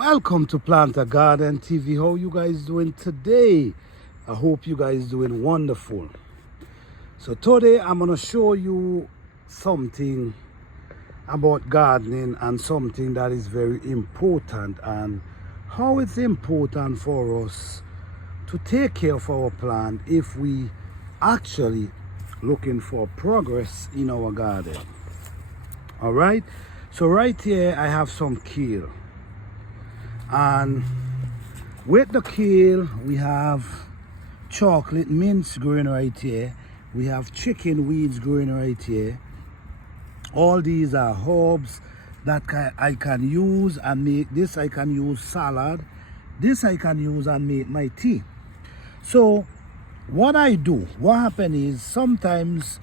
Welcome to Planter Garden TV. How you guys doing today? I hope you guys doing wonderful. So today I'm gonna show you something about gardening and something that is very important, and how it's important for us to take care of our plant if we actually looking for progress in our garden. All right, so right here I have some kale, and with the kale we have chocolate mints growing right here, we have chicken weeds growing right here. All these are herbs that I can use and make this. I can use salad, this I can use and make my tea. So what I do, what happens is sometimes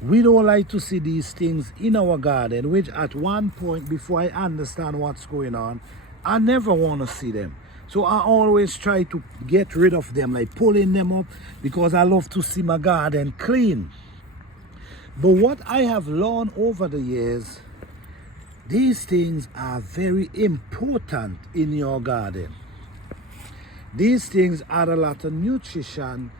we don't like to see these things in our garden, which at one point, before I understand what's going on, I never want to see them. So I always try to get rid of them, like pulling them up, because I love to see my garden clean. But what I have learned over the years, these things are very important in your garden. These things add a lot of nutrition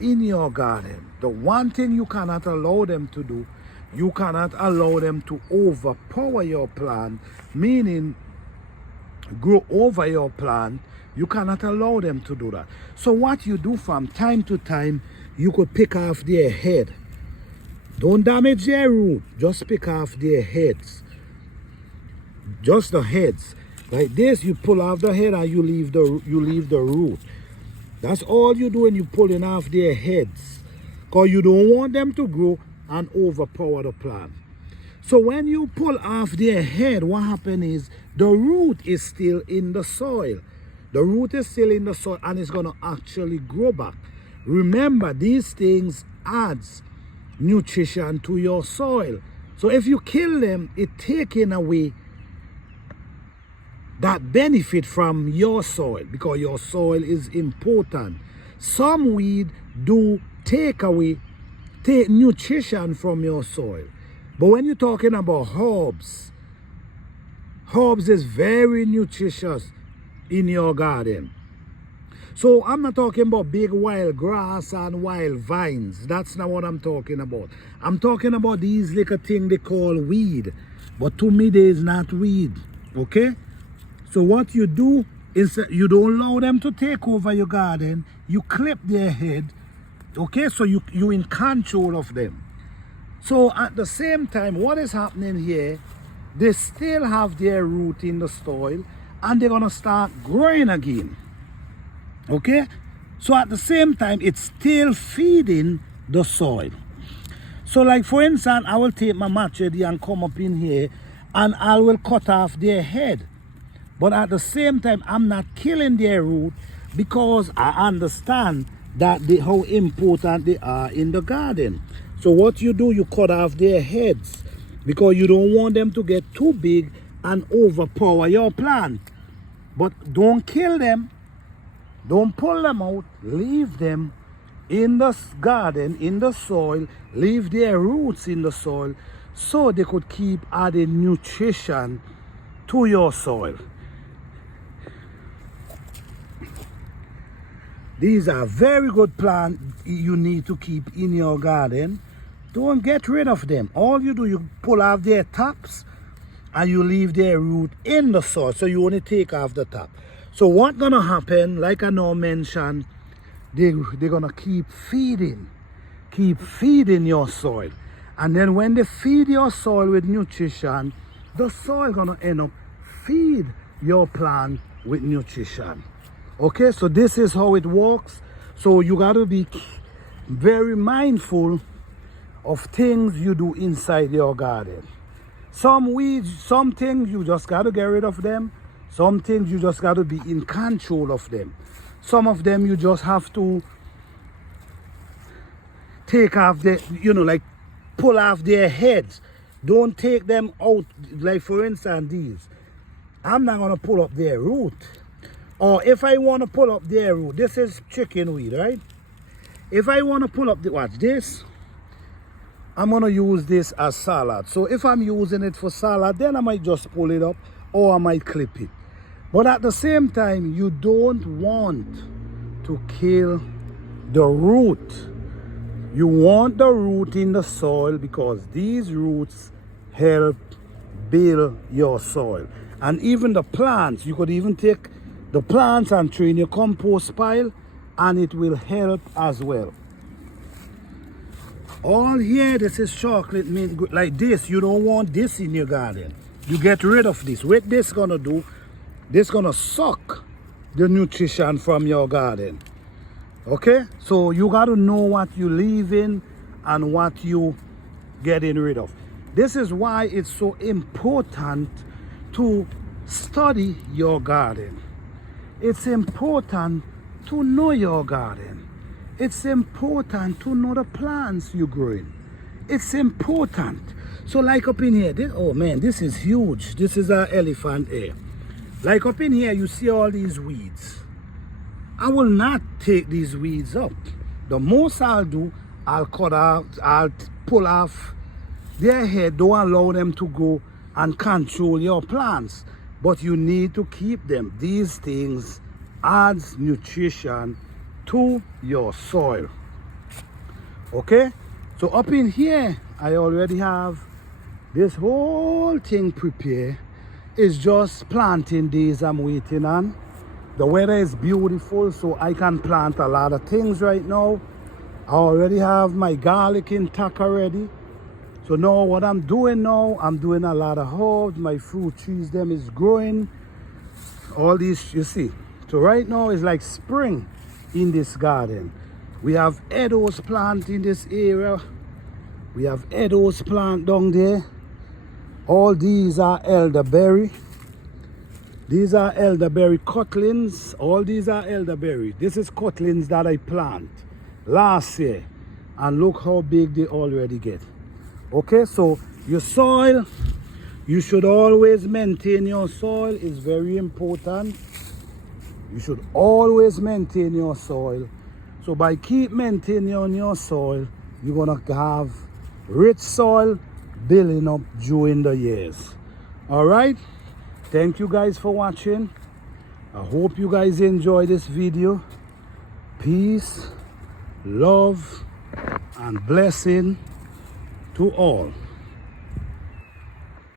in your garden. The one thing you cannot allow them to do, you cannot allow them to overpower your plant, meaning grow over your plant. You cannot allow them to do that. So what you do from time to time, you could pick off their head. Don't damage their root, just pick off their heads. Just the heads. Like this, you pull off the head and you leave the root. That's all you do when you pulling off their heads, because you don't want them to grow and overpower the plant. So when you pull off their head, what happens is the root is still in the soil. The root is still in the soil and it's going to actually grow back. Remember, these things adds nutrition to your soil. So if you kill them, it's taking away that benefit from your soil, because your soil is important. Some weed do take nutrition from your soil. But when you're talking about herbs, herbs is very nutritious in your garden. So I'm not talking about big wild grass and wild vines. That's not what I'm talking about. I'm talking about these little things they call weed. But to me, there is not weed. Okay? So what you do is you don't allow them to take over your garden. You clip their head. Okay? So you in control of them. So at the same time, what is happening here, they still have their root in the soil and they're going to start growing again. Okay? So at the same time, it's still feeding the soil. So like for instance, I will take my machete and come up in here and I will cut off their head. But at the same time, I'm not killing their root, because I understand that how important they are in the garden. So what you do, you cut off their heads, because you don't want them to get too big and overpower your plant. But don't kill them. Don't pull them out. Leave them in the garden, in the soil. Leave their roots in the soil so they could keep adding nutrition to your soil. These are very good plants you need to keep in your garden. Don't get rid of them. All you do, you pull off their tops and you leave their root in the soil. So you only take off the top. So what's going to happen, like I now mentioned, they're going to keep feeding your soil. And then when they feed your soil with nutrition, the soil going to end up feed your plant with nutrition. Okay, so this is how it works. So you got to be very mindful of things you do inside your garden. Some weeds, some things you just got to get rid of them. Some things you just got to be in control of them. Some of them you just have to take off the, like pull off their heads. Don't take them out. Like for instance, these. I'm not going to pull up their root. Or if I want to pull up their root, this is chicken weed, right? If I want to pull up watch this, I'm going to use this as salad. So if I'm using it for salad, then I might just pull it up or I might clip it. But at the same time, you don't want to kill the root. You want the root in the soil because these roots help build your soil. And even the plants, you could even take the plants and throw in your compost pile and it will help as well. All here, this is chocolate mint, like this. You don't want this in your garden. You get rid of this. What this gonna do, this gonna suck the nutrition from your garden. Okay, so you got to know what you leaving and what you getting rid of. This is why it's so important to study your garden. It's important to know your garden. It's important to know the plants you're growing. It's important. So like up in here, oh man, this is huge. This is an elephant ear. Like up in here, you see all these weeds. I will not take these weeds up. The most I'll do, I'll cut out, I'll pull off their head. Don't allow them to go and control your plants. But you need to keep them. These things adds nutrition to your soil. Okay? So up in here, I already have this whole thing prepared. It's just planting days I'm waiting on. The weather is beautiful, so I can plant a lot of things right now. I already have my garlic intact already. So now what I'm doing now, I'm doing a lot of herbs. My fruit trees, them is growing. All these, you see. So right now it's like spring in this garden. We have Edos plant in this area. We have Edos plant down there. All these are elderberry. These are elderberry cutlings. All these are elderberry. This is cutlings that I plant last year. And look how big they already get. Okay, so your soil, you should always maintain your soil. It's very important. You should always maintain your soil. So by keep maintaining your soil, you're gonna have rich soil building up during the years. All right. Thank you guys for watching. I hope you guys enjoy this video. Peace, love, and blessing to all.